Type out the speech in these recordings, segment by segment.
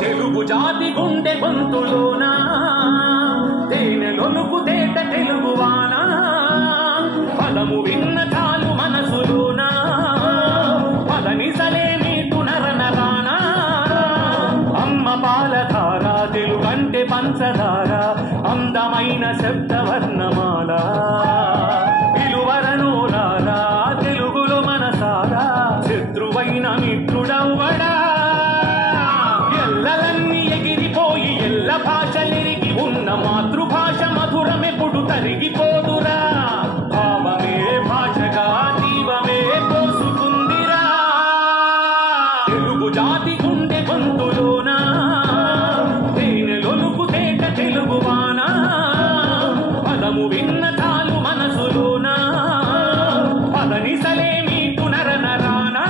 తెలుగు జాతి గుండె గొంతులోనా తేనెలొలుకు తేట తెలుగువానా పదము విన్న చాలు మనసులోనా పదనిసలే నీటు నరనరానా అమ్మ పాలధార తెలుగంటే పంచదార అందమైన శబ్దవర్ణమాల పిలువరనోలారా తెలుగులో మనసారా శత్రువైన మిత్రుడవ్వడా ఎల్లలన్నీ ఎగిరిపోయి ఎల్ల భాషలిరిగి ఉన్న మాతృభాష మధురమెప్పుడు తరిగిపోదురా భావమే భాషగా జీవమే పోసుకుందిరా తెలుగు జాతి గుండె గొంతులోనా తేనెలొలుకు తేట తెలుగువానా పదము విన్న చాలు మనసులోనా పదనిసలే మీటు నరనరానా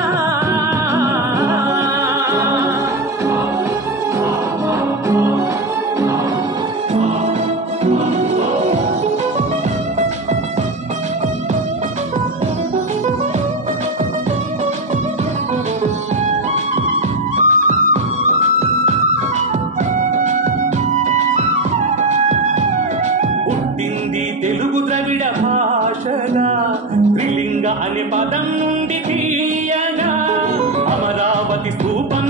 పుట్టింది తెలుగు ద్రవిడ భాషగా త్రిలింగ అనే పదం నుండి తీయగా అమరావతి స్తూపం